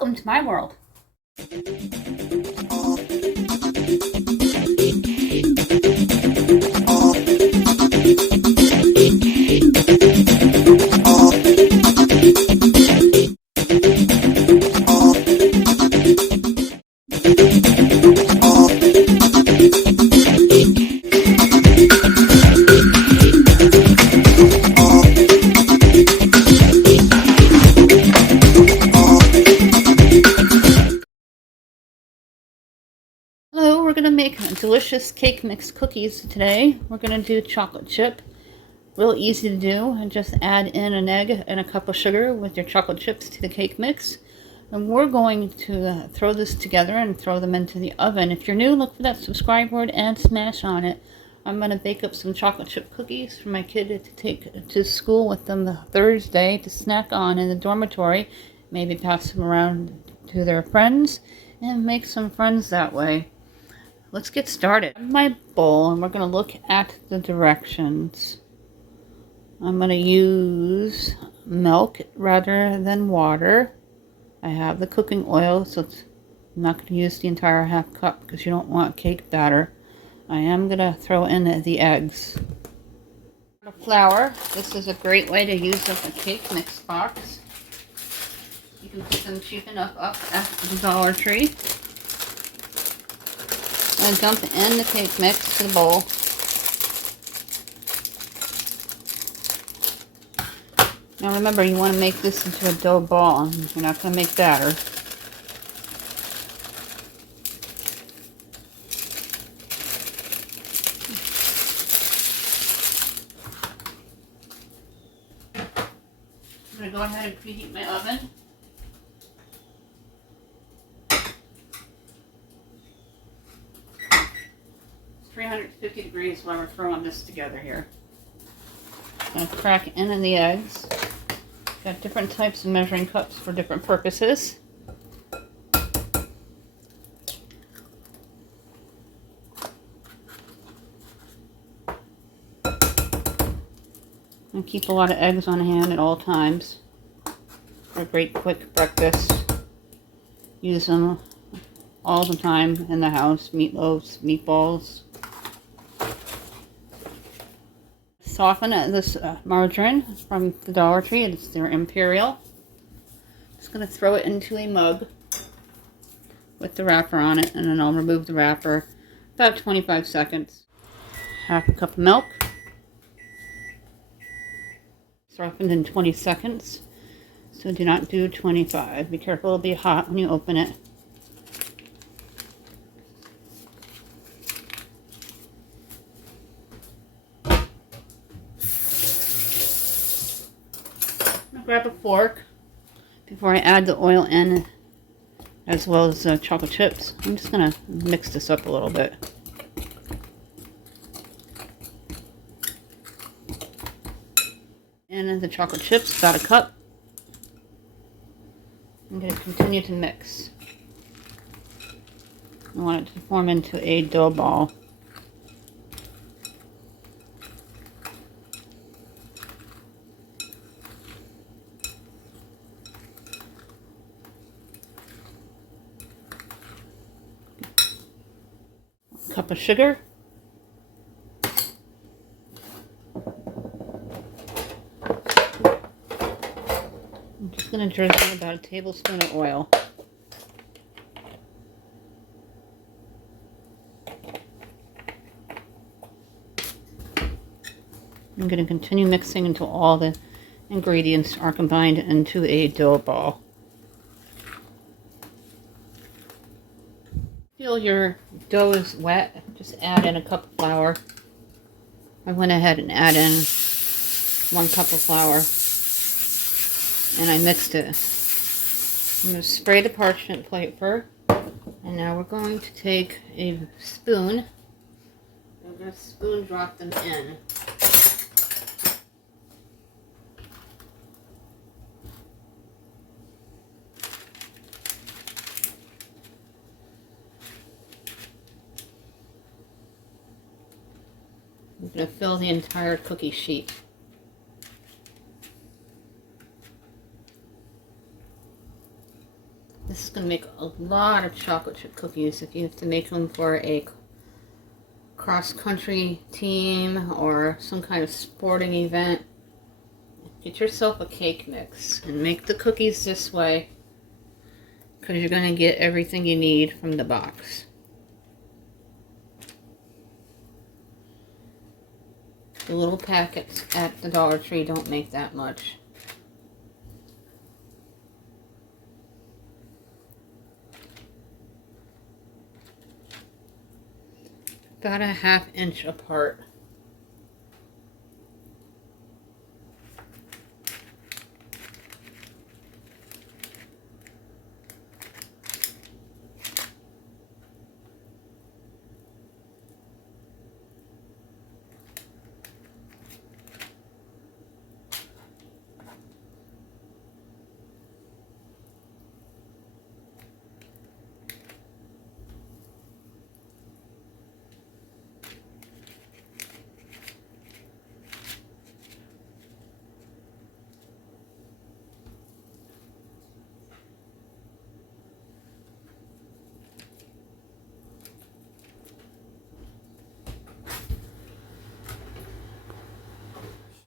Welcome to my world. Hello, we're going to make delicious cake mix cookies today. We're going to do chocolate chip. Real easy to do, and just add in an egg and a cup of sugar with your chocolate chips to the cake mix. And we're going to throw this together and throw them into the oven. If you're new, look for that subscribe word and smash on it. I'm going to bake up some chocolate chip cookies for my kid to take to school with them Thursday to snack on in the dormitory. Maybe pass them around to their friends and make some friends that way. Let's get started. I have my bowl, and we're going to look at the directions. I'm going to use milk rather than water. I have the cooking oil, so I'm not going to use the entire half cup because you don't want cake batter. I am going to throw in the eggs. Flour. This is a great way to use up a cake mix box. You can pick them cheap enough up at the Dollar Tree. I'm going to dump in the cake mix to the bowl. Now remember, you want to make this into a dough ball. You're not going to make batter. I'm going to go ahead and preheat my oven. It's 350 degrees while we're throwing this together here. I'm going to crack in the eggs. Got different types of measuring cups for different purposes. And keep a lot of eggs on hand at all times. They're a great quick breakfast. Use them all the time in the house. Meatloaves, meatballs. Soften this margarine from the Dollar Tree. It's their Imperial. Just going to throw it into a mug with the wrapper on it, and then I'll remove the wrapper. About 25 seconds. Half a cup of milk. Softened in 20 seconds. So do not do 25. Be careful, it'll be hot when you open it. Grab a fork before I add the oil in, as well as chocolate chips. I'm just going to mix this up a little bit. And the chocolate chips, about a cup. I'm going to continue to mix. I want it to form into a dough ball. Cup of sugar. I'm just going to drizzle about a tablespoon of oil. I'm going to continue mixing until all the ingredients are combined into a dough ball. Feel your dough is wet, just add in a cup of flour. I went ahead and add in 1 cup of flour, and I mixed it. I'm going to spray the parchment paper, and now we're going to take a spoon. I'm going to spoon drop them in. I'm going to fill the entire cookie sheet. The This is going to make a lot of chocolate chip cookies if you have to make them for a cross-country team or some kind of sporting event. Get yourself a cake mix and make the cookies this way, because you're going to get everything you need from the box. The little packets at the Dollar Tree don't make that much. About a ½ inch apart.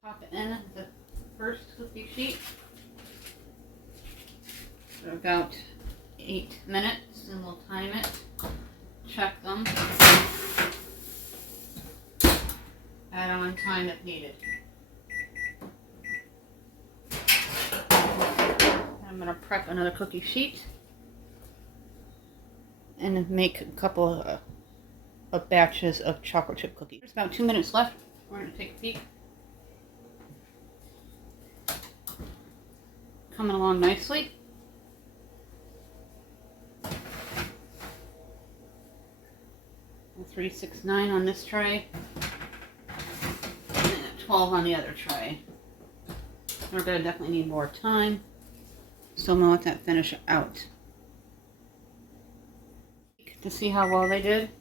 Pop in the first cookie sheet for about 8 minutes, and we'll time it, check them, add on time if needed. I'm going to prep another cookie sheet and make a couple of batches of chocolate chip cookies. There's about 2 minutes left. We're going to take a peek. Coming along nicely. A 369 on this tray, and a 12 on the other tray. We're going to definitely need more time, so I'm going to let that finish out. To see how well they did,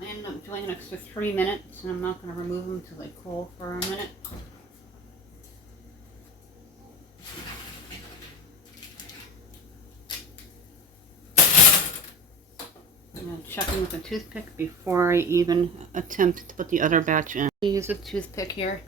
I ended up doing an extra 3 minutes, and I'm not going to remove them until they cool for a minute. Checking with a toothpick before I even attempt to put the other batch in. Use a toothpick here.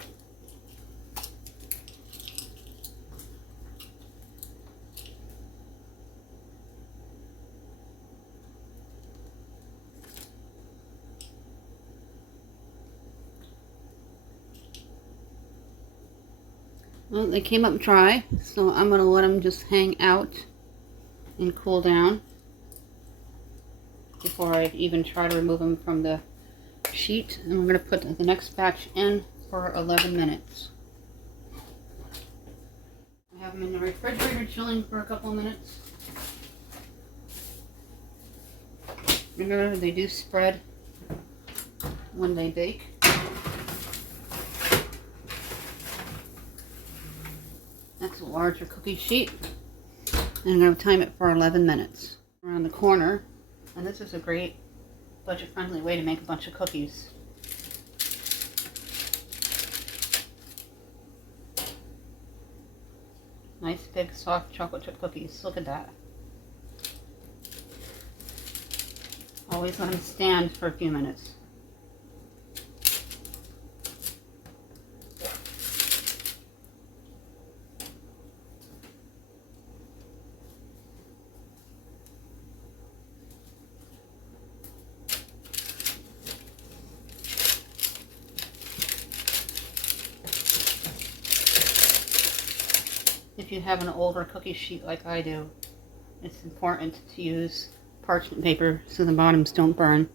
Well, they came up dry, so I'm going to let them just hang out and cool down before I even try to remove them from the sheet. And we're going to put the next batch in for 11 minutes. I have them in the refrigerator chilling for a couple of minutes. Remember, they do spread when they bake. That's a larger cookie sheet. And I'm going to time it for 11 minutes. Around the corner. And this is a great budget-friendly way to make a bunch of cookies. Nice big soft chocolate chip cookies. Look at that. Always let them stand for a few minutes. If you have an older cookie sheet like I do, it's important to use parchment paper so the bottoms don't burn.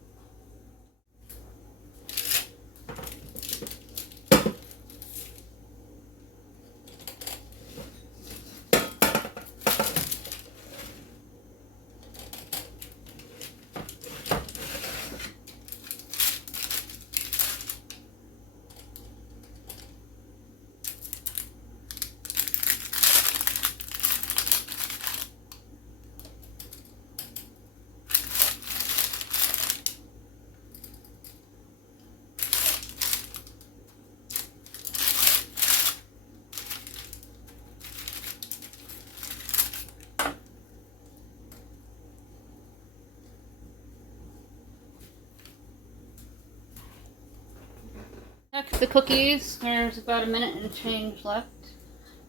check the cookies. There's about a minute and change left.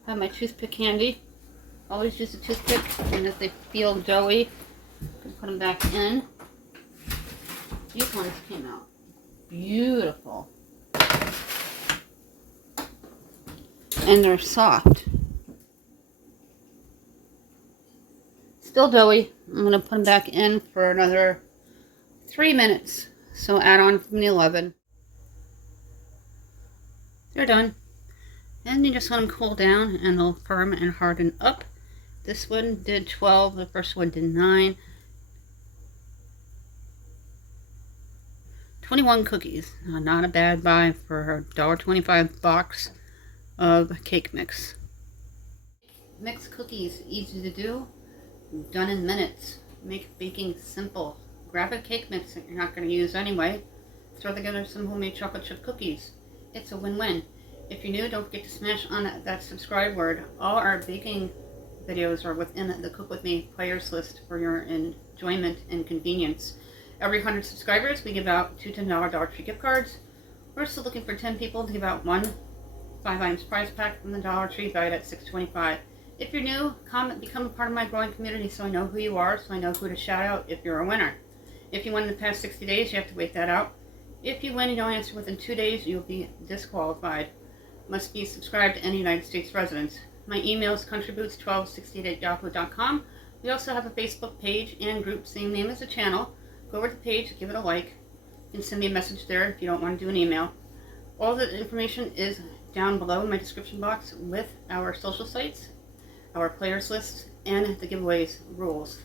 I have my toothpick handy. Always use a toothpick, and if they feel doughy, you can put them back in. These ones came out beautiful. And they're soft. Still doughy. I'm going to put them back in for another 3 minutes. So add on from the 11. They're done. And you just let them cool down and they'll firm and harden up. This one did 12. The first one did 9. 21 cookies. Not a bad buy for a $1.25 box of cake mix. Mix cookies, easy to do, done in minutes. Make baking simple. Grab a cake mix that you're not going to use anyway. Throw together some homemade chocolate chip cookies. It's a win-win. If you're new, don't forget to smash on that subscribe word. All our baking videos are within the Cook With Me players list for your enjoyment and convenience. Every 100 subscribers, we give out 2 $10 Dollar Tree gift cards. We're still looking for 10 people to give out 1 5 items prize pack from the Dollar Tree valued at $6.25. If you're new, comment, become a part of my growing community so I know who you are, so I know who to shout out if you're a winner. If you win in the past 60 days, you have to wait that out. If you win and don't answer within 2 days, you'll be disqualified. Must be subscribed to any United States residents. My email is countryboots1268@yahoo.com. We also have a Facebook page and group, same name as the channel. Go over to the page, give it a like. You can send me a message there if you don't want to do an email. All the information is down below in my description box with our social sites, our players list, and the giveaways rules.